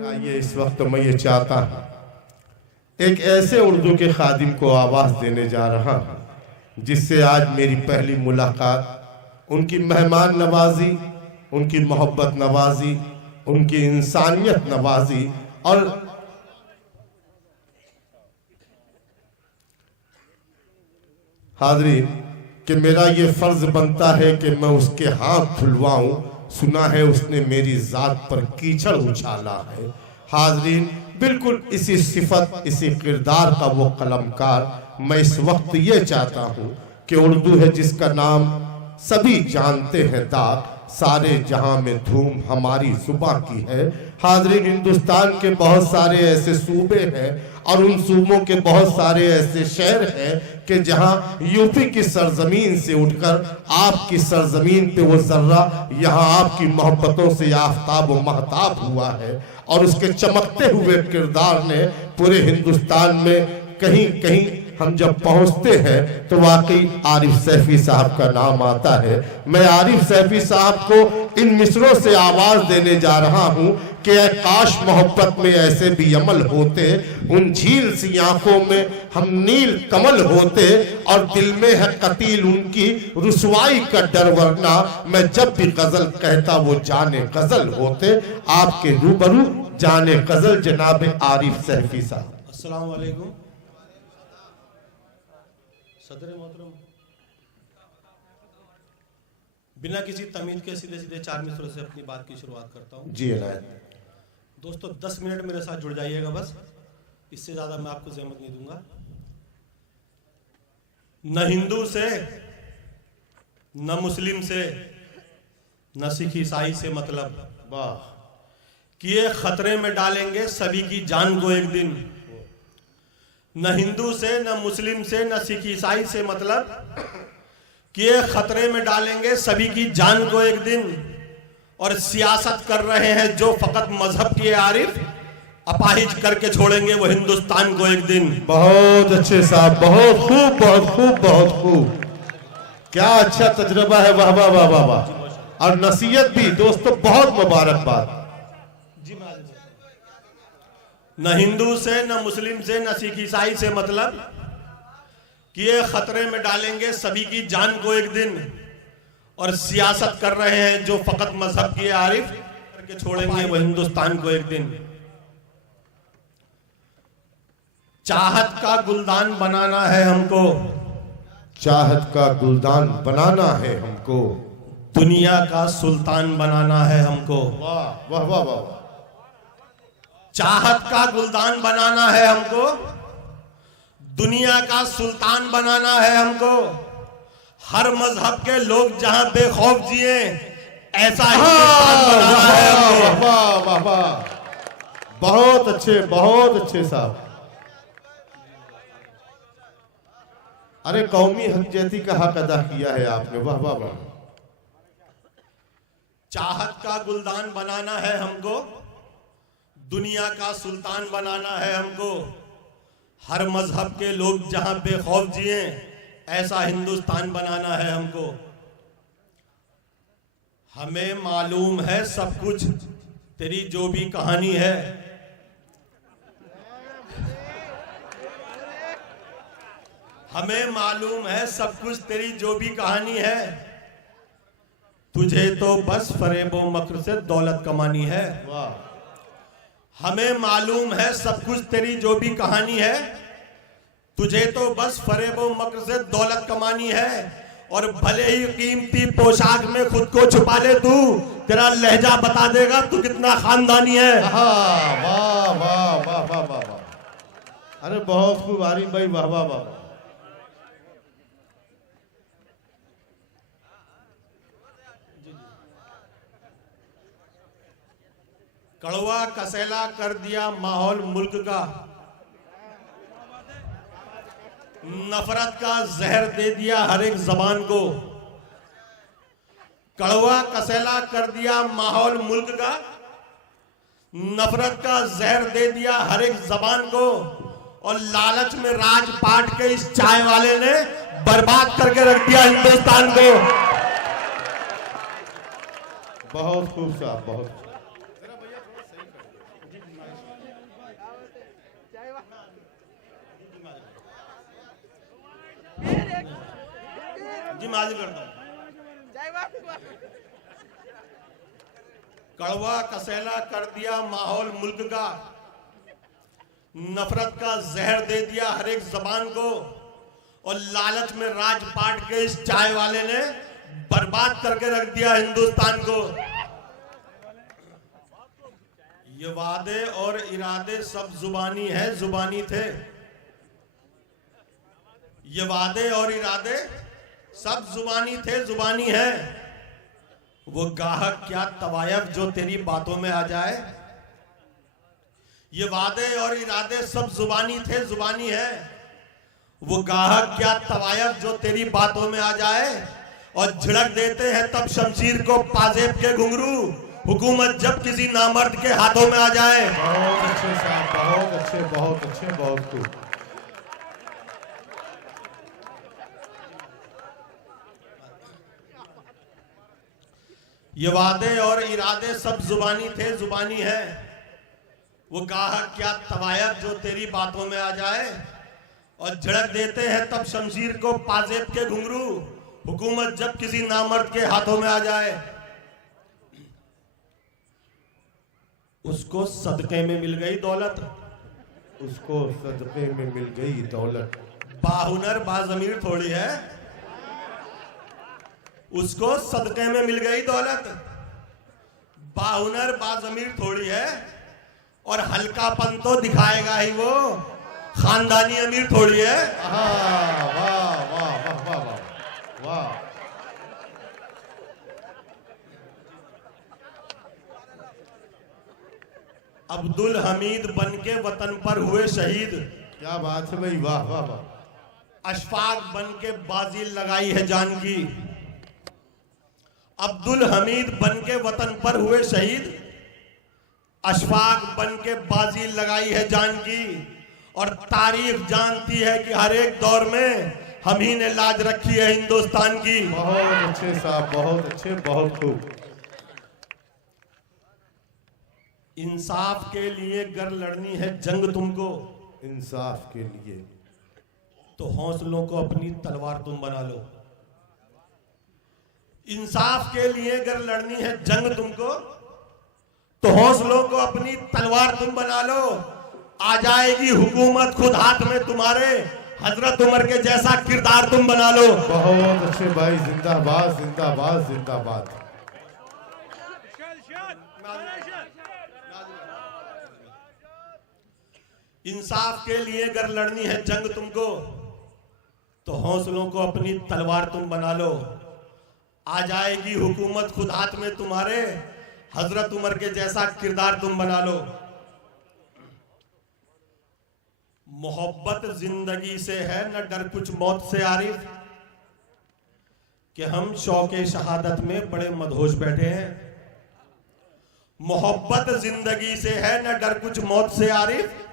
आइए इस वक्त मैं ये चाहता हूँ एक ऐसे उर्दू के खादिम को आवाज़ देने जा रहा हूँ जिससे आज मेरी पहली मुलाकात, उनकी मेहमान नवाजी, उनकी मोहब्बत नवाजी, उनकी इंसानियत नवाजी और हाज़रीन कि मेरा ये फ़र्ज़ बनता है कि मैं उसके हाथ खुलवाऊँ। सुना है उसने मेरी ज़ात पर कीचड़ उछाला है। हाज़रीन बिल्कुल इसी सिफत, इसी किरदार का वो कलमकार मैं इस वक्त ये चाहता हूँ कि उर्दू है जिसका नाम सभी जानते हैं, दाग सारे जहां में धूम हमारी जुबां की है। हाज़रीन हिंदुस्तान के बहुत सारे ऐसे सूबे हैं और उन सूबों के बहुत सारे ऐसे शहर हैं कि जहां यूपी की सरजमीन से उठकर आपकी सरजमीन पे वो जर्रा यहाँ आपकी मोहब्बतों से आफ्ताब व महताब हुआ है और उसके चमकते हुए किरदार ने पूरे हिंदुस्तान में कहीं कहीं हम जब पहुंचते हैं तो वाकई आरिफ सैफी साहब का नाम आता है। मैं आरिफ सैफी साहब को इन मिसरों से आवाज देने जा रहा हूं कि काश मोहब्बत में ऐसे भी अमल होते, उन झील सी आंखों में हम नील कमल होते और दिल में है कतील उनकी रुसवाई का डर, वरना मैं जब भी गजल कहता वो जाने गजल होते। आपके रूबरू जाने गजल जनाब आरिफ सैफी साहब। अस्सलाम वालेकुम। सदर मोहतरम, बिना किसी तमीज के सीधे सीधे चार मिसरों से अपनी बात की शुरुआत करता हूँ। जी अनायत। दोस्तों 10 मिनट मेरे साथ जुड़ जाइएगा, बस इससे ज्यादा मैं आपको ज़हमत नहीं दूंगा। न हिंदू से, न मुस्लिम से, न सिख ईसाई से मतलब, वाह, कि ये खतरे में डालेंगे सभी की जान को एक दिन। न हिंदू से, न मुस्लिम से, न सिख ईसाई से मतलब कि ये खतरे में डालेंगे सभी की जान को एक दिन। और सियासत कर रहे हैं जो फकत मजहब की आरिफ, अपाहिज करके छोड़ेंगे वो हिंदुस्तान को एक दिन। बहुत अच्छे साहब, बहुत खूब, बहुत खूब, बहुत खूब। क्या अच्छा तजुर्बा है, वाह वाह वाह वाह वाह। और नसीहत भी दोस्तों, बहुत मुबारकबाद। न हिंदू से, न मुस्लिम से, न सिख ईसाई से मतलब कि ये खतरे में डालेंगे सभी की जान को एक दिन। और सियासत कर रहे हैं जो फकत मजहब की आरिफ करके छोड़ेंगे वो हिंदुस्तान को एक दिन। चाहत का गुलदान बनाना है हमको, चाहत का गुलदान बनाना है हमको, दुनिया का सुल्तान बनाना है हमको। वाह वाह वाह वाह। चाहत का गुलदान बनाना है हमको, दुनिया का सुल्तान बनाना है हमको। हर मजहब के लोग जहां बेखौफ जिए ऐसा हिंदुस्तान बनाना है हमको। वाह वाह वाह, बहुत अच्छे, बहुत अच्छे साहब। अरे कौमी हकजती का हक अदा किया है आपने, वाह वाह वाह। चाहत का गुलदान बनाना है हमको, दुनिया का सुल्तान बनाना है हमको। हर मजहब के लोग जहां बेखौफ जिए ऐसा हिंदुस्तान बनाना है हमको। हमें मालूम है सब कुछ तेरी जो भी कहानी है, हमें मालूम है सब कुछ तेरी जो भी कहानी है। तुझे तो बस फरेबो मकर से दौलत कमानी है। वाह। हमें मालूम है सब कुछ तेरी जो भी कहानी है, तुझे तो बस फरेबो मकर से दौलत कमानी है। और भले ही कीमती पोशाक में खुद को छुपा ले तू, तेरा लहजा बता देगा तू कितना खानदानी है। वाह वाह वाह वाह वाह वाह। अरे बहुत खूब आरिफ भाई, वाह वाह वाह। कड़वा कसैला कर दिया माहौल मुल्क का, नफरत का जहर दे दिया हर एक जबान को। कड़वा कसैला कर दिया माहौल मुल्क का, नफरत का जहर दे दिया हर एक जबान को। और लालच में राजपाट के इस चाय वाले ने बर्बाद करके रख दिया हिंदुस्तान को। बहुत खूब साहब, बहुत। जी मैं हाजिर करता हूं। कड़वा कसेला कर दिया माहौल मुल्क का, नफरत का जहर दे दिया हर एक जबान को, और लालच में राज पाट के इस चाय वाले ने बर्बाद करके रख दिया हिंदुस्तान को। ये वादे और इरादे सब जुबानी है, जुबानी थे। ये वादे और इरादे सब जुबानी थे, जुबानी है। वो गाहक क्या तवायफ जो तेरी बातों में आ जाए। ये वादे और इरादे सब जुबानी थे, जुबानी है। वो गाहक क्या तवायफ जो तेरी बातों में आ जाए, और झिड़क देते हैं तब शमशीर को पाजेब के घुंघरू, हुकूमत जब किसी नामर्द के हाथों में आ जाए। बहुत अच्छे साहब, बहुत अच्छे, बहुत अच्छे, बहुत खूब। ये वादे और इरादे सब जुबानी थे, जुबानी है। वो गाहक क्या तवायफ जो तेरी बातों में आ जाए, और झड़क देते हैं तब शमशीर को पाजेब के घुंघरू, हुकूमत जब किसी नामर्द के हाथों में आ जाए। उसको सदके में मिल गई दौलत, उसको सदके में मिल गई दौलत। बाहुनर बाजमीर थोड़ी है। उसको सदके में मिल गई दौलत, बाहुनर बाजमीर थोड़ी है। और हल्कापन तो दिखाएगा ही वो, खानदानी अमीर थोड़ी है। वाह वाह वाह वाह वाह वाह। अब्दुल हमीद बनके वतन पर हुए शहीद, क्या बात है भाई, वाह वाह वाह। अशफाक बनके बाजी लगाई है जान की। अब्दुल हमीद बनके वतन पर हुए शहीद, अशफाक बनके बाजी लगाई है जान की। और तारीख जानती है कि हर एक दौर में हम ही ने लाज रखी है हिंदुस्तान की। बहुत अच्छे साहब, बहुत अच्छे, बहुत खूब। इंसाफ के लिए गर लड़नी है जंग तुमको, इंसाफ के लिए तो हौसलों को अपनी तलवार तुम बना लो। इंसाफ के लिए अगर लड़नी है जंग तुमको, तो हौसलों को अपनी तलवार तुम बना लो। आ जाएगी हुकूमत खुद हाथ में तुम्हारे, हजरत उमर के जैसा किरदार तुम बना लो। बहुत अच्छे भाई, जिंदाबाद जिंदाबाद जिंदाबाद। इंसाफ के लिए अगर लड़नी है जंग तुमको, तो हौसलों को अपनी तलवार तुम बना लो। आ जाएगी हुकूमत खुद हाथ में तुम्हारे, हजरत उमर के जैसा किरदार तुम बना लो। मोहब्बत जिंदगी से है न डर कुछ मौत से आरिफ, कि हम शौके शहादत में बड़े मदहोश बैठे हैं। मोहब्बत जिंदगी से है न डर कुछ मौत से आरिफ,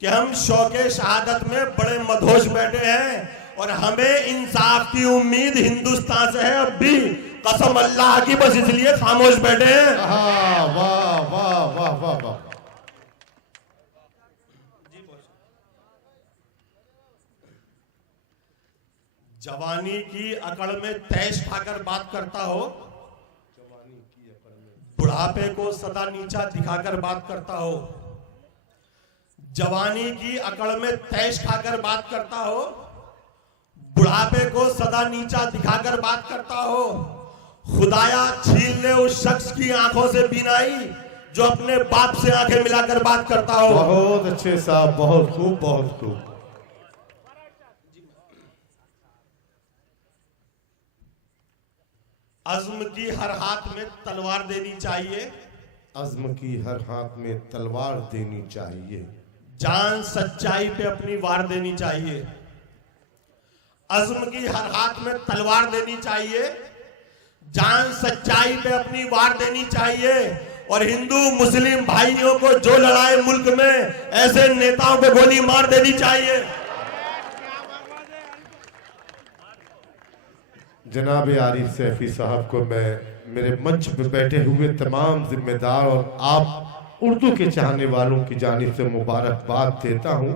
कि हम शौके शहादत में बड़े मदहोश बैठे हैं। और हमें इंसाफ की उम्मीद हिंदुस्तान से है अब भी, कसम अल्लाह की, बस इसलिए खामोश बैठे हैं। वाह वाह वाह वाह वाह वाह। जवानी की अकड़ में तैश खाकर बात करता हो, बुढ़ापे को सदा नीचा दिखाकर बात करता हो। जवानी की अकड़ में तैश खाकर बात करता हो, बुढ़ापे को सदा नीचा दिखाकर बात करता हो। खुदाया छीन ले उस शख्स की आंखों से बीनाई, जो अपने बाप से आंखें मिलाकर बात करता हो। बहुत अच्छे साहब, बहुत खूब, बहुत खूब। अज़्म की हर हाथ में तलवार देनी चाहिए, अज़्म की हर हाथ में तलवार देनी चाहिए। जान सच्चाई पे अपनी वार देनी चाहिए। अज़्म की हर हाथ में तलवार देनी चाहिए, जान सच्चाई पे अपनी वार देनी चाहिए। और हिंदू मुस्लिम भाइयों को जो लड़ाए मुल्क में, ऐसे नेताओं को गोली मार देनी चाहिए। जनाब आरिफ सैफी साहब को मैं मेरे मंच पे बैठे हुए तमाम जिम्मेदार और आप उर्दू के चाहने वालों की जानिब से मुबारकबाद देता हूँ।